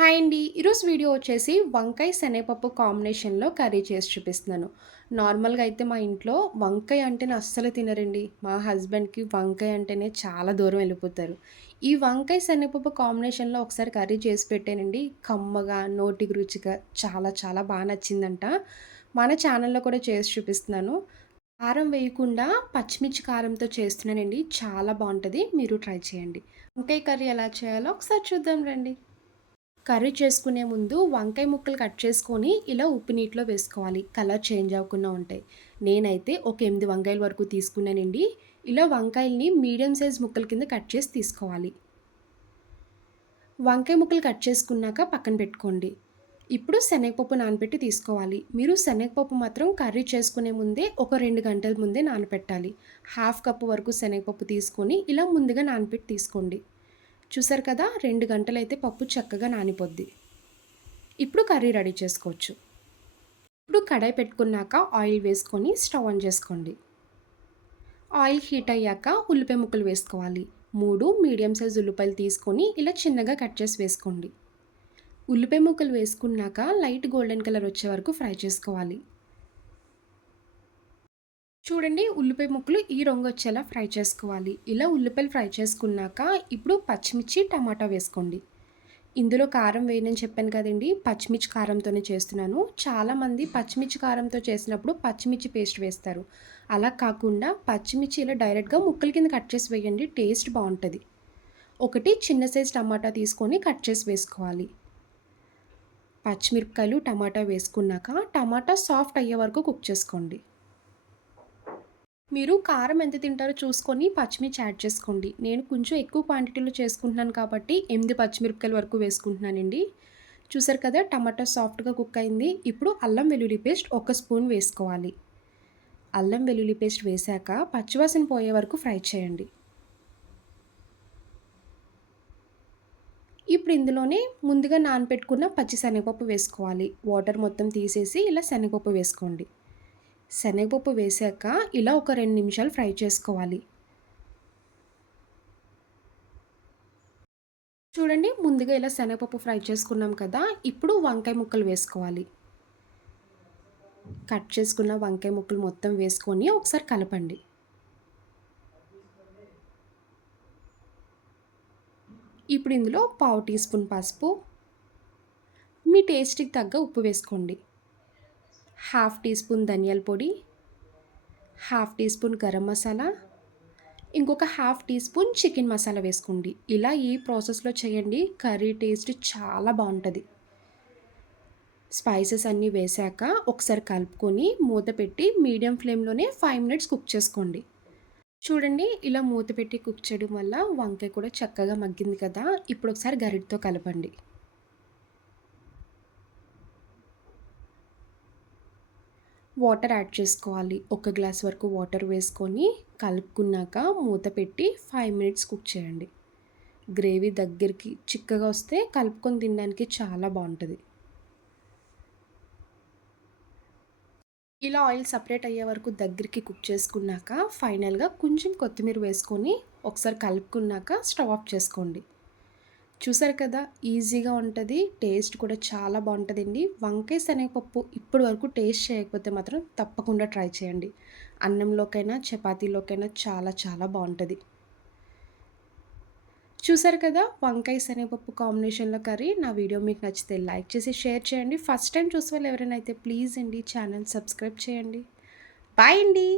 Hi అండి. ఈరోజు video వచ్చేసి వంకాయ శనగపప్పు కాంబినేషన్‌లో కర్రీ చేసి చూపిస్తున్నాను. నార్మల్‌గా అయితే మా ఇంట్లో వంకాయ అంటేనే అస్సలు తినరండి. మా హస్బెండ్‌కి వంకాయ అంటేనే చాలా దూరం వెళ్ళిపోతారు. ఈ వంకాయ శనగపప్పు కాంబినేషన్‌లో ఒకసారి కర్రీ చేసి పెట్టానండి. కమ్మగా, నోటికి రుచిగా చాలా చాలా నచ్చిందంట. మన ఛానల్‌లో కూడా చేసి చూపిస్తున్నాను. కారం వేయకుండా పచ్చిమిర్చి కారంతో చేస్తున్నానండి. చాలా బావుంటది. మీరు ట్రై చేయండి. వంకాయ కర్రీ ఎలా చేయాలో ఒకసారి చూద్దాం రండి. కర్రీ చేసుకునే ముందు వంకాయ ముక్కలు కట్ చేసుకొని ఇలా ఉప్పు నీటిలో వేసుకోవాలి. కలర్ చేంజ్ అవ్వకుండా ఉంటాయి. నేనైతే ఒక 8 వంకాయల వరకు తీసుకున్నానండి. ఇలా వంకాయల్ని మీడియం సైజ్ ముక్కల కింద కట్ చేసి తీసుకోవాలి. వంకాయ ముక్కలు కట్ చేసుకున్నాక పక్కన పెట్టుకోండి. ఇప్పుడు శనగపప్పు నానబెట్టి తీసుకోవాలి. మీరు శనగపప్పు మాత్రం కర్రీ చేసుకునే ముందే ఒక 2 గంటల ముందే నానపెట్టాలి. హాఫ్ కప్ వరకు శనగపప్పు తీసుకొని ఇలా ముందుగా నానపెట్టి తీసుకోండి. చూసారు కదా, 2 గంటలైతే పప్పు చక్కగా నానిపోద్ది. ఇప్పుడు కర్రీ రెడీ చేసుకోవచ్చు. ఇప్పుడు కడాయి పెట్టుకున్నాక ఆయిల్ వేసుకొని స్టవ్ ఆన్ చేసుకోండి. ఆయిల్ హీట్ అయ్యాక ఉల్లిపాయ ముక్కలు వేసుకోవాలి. 3 మీడియం సైజ్ ఉల్లిపాయలు తీసుకొని ఇలా చిన్నగా కట్ చేసి వేసుకోండి. ఉల్లిపాయ ముక్కలు వేసుకున్నాక లైట్ గోల్డెన్ కలర్ వచ్చే వరకు ఫ్రై చేసుకోవాలి. చూడండి, ఉల్లిపాయ ముక్కలు ఈ రంగు వచ్చేలా ఫ్రై చేసుకోవాలి. ఇలా ఉల్లిపాయలు ఫ్రై చేసుకున్నాక ఇప్పుడు పచ్చిమిర్చి, టమాటా వేసుకోండి. ఇందులో కారం వేయనని చెప్పాను కదండీ! పచ్చిమిర్చి కారంతోనే చేస్తున్నాను. చాలామంది పచ్చిమిర్చి కారంతో చేసినప్పుడు పచ్చిమిర్చి పేస్ట్ వేస్తారు. అలా కాకుండా పచ్చిమిర్చి ఇలా డైరెక్ట్‌గా ముక్కల కింద కట్ చేసి వేయండి. టేస్ట్ బావుంటది. ఒకటి చిన్న సైజ్ టమాటా తీసుకొని కట్ చేసి వేసుకోవాలి. పచ్చిమిరపకాయలు, టమాటా వేసుకున్నాక టమాటా సాఫ్ట్ అయ్యే వరకు కుక్ చేసుకోండి. మీరు కారం ఎంత తింటారో చూసుకొని పచ్చిమిర్చి యాడ్ చేసుకోండి. నేను కొంచెం ఎక్కువ క్వాంటిటీలో చేసుకుంటున్నాను కాబట్టి 8 పచ్చిమిరపకాయల వరకు వేసుకుంటున్నానండి. చూసారు కదా, టమాటా సాఫ్ట్‌గా కుక్ అయింది. ఇప్పుడు అల్లం వెల్లుల్లి పేస్ట్ ఒక స్పూన్ వేసుకోవాలి. అల్లం వెల్లుల్లి పేస్ట్ వేశాక పచ్చివాసన పోయే వరకు ఫ్రై చేయండి. ఇప్పుడు ఇందులోనే ముందుగా నానబెట్టుకున్న పచ్చి శనగపప్పు వేసుకోవాలి. వాటర్ మొత్తం తీసేసి ఇలా శనగపప్పు వేసుకోండి. శనగపప్పు వేశాక ఇలా ఒక 2 నిమిషాలు ఫ్రై చేసుకోవాలి. చూడండి, ముందుగా ఇలా శనగపప్పు ఫ్రై చేసుకున్నాం కదా, ఇప్పుడు వంకాయ ముక్కలు వేసుకోవాలి. కట్ చేసుకున్న వంకాయ ముక్కలు మొత్తం వేసుకొని ఒకసారి కలపండి. ఇప్పుడు ఇందులో పావు టీ స్పూన్ పసుపు, మీ టేస్ట్‌కి తగ్గ ఉప్పు వేసుకోండి. హాఫ్ టీ స్పూన్ ధనియాల పొడి, half teaspoon garam masala, ఇంకొక half teaspoon chicken masala వేసుకోండి. ఇలా ఈ ప్రాసెస్‌లో చేయండి. కర్రీ టేస్ట్ చాలా బావుంటది. స్పైసెస్ అన్నీ వేశాక ఒకసారి కలుపుకొని మూత పెట్టి మీడియం ఫ్లేమ్‌లోనే 5 మినిట్స్ కుక్ చేసుకోండి. చూడండి, ఇలా మూత పెట్టి కుక్ చేయడం వల్ల వంకాయ కూడా చక్కగా మగ్గింది కదా, ఇప్పుడు ఒకసారి గరిటెతో కలపండి. వాటర్ యాడ్ చేసుకోవాలి. ఒక గ్లాస్ వరకు వాటర్ వేసుకొని కలుపుకున్నాక మూత పెట్టి 5 మినిట్స్ కుక్ చేయండి. గ్రేవీ దగ్గరికి చిక్కగా వస్తే కలుపుకొని తినడానికి చాలా బావుంటది. ఇలా ఆయిల్ సెపరేట్ అయ్యే వరకు దగ్గరికి కుక్ చేసుకున్నాక ఫైనల్‌గా కొంచెం కొత్తిమీర వేసుకొని ఒకసారి కలుపుకున్నాక స్టవ్ ఆఫ్ చేసుకోండి. చూసారు కదా, ఈజీగా ఉంటది. టేస్ట్ కూడా చాలా బావుంటదండి. వంకాయ శనగపప్పు ఇప్పటి వరకు టేస్ట్ చేయకపోతే మాత్రం తప్పకుండా ట్రై చేయండి. అన్నంలోకైనా, చపాతీలోకైనా చాలా చాలా బావుంటది. చూసారు కదా, వంకాయ శనగపప్పు కాంబినేషన్‌లో కర్రీ. నా వీడియో మీకు నచ్చితే లైక్ చేసి షేర్ చేయండి. ఫస్ట్ టైమ్ చూసేవాళ్ళు ఎవరైనా అయితే ప్లీజ్ అండి ఛానల్ సబ్స్క్రైబ్ చేయండి. బాయ్ అండి.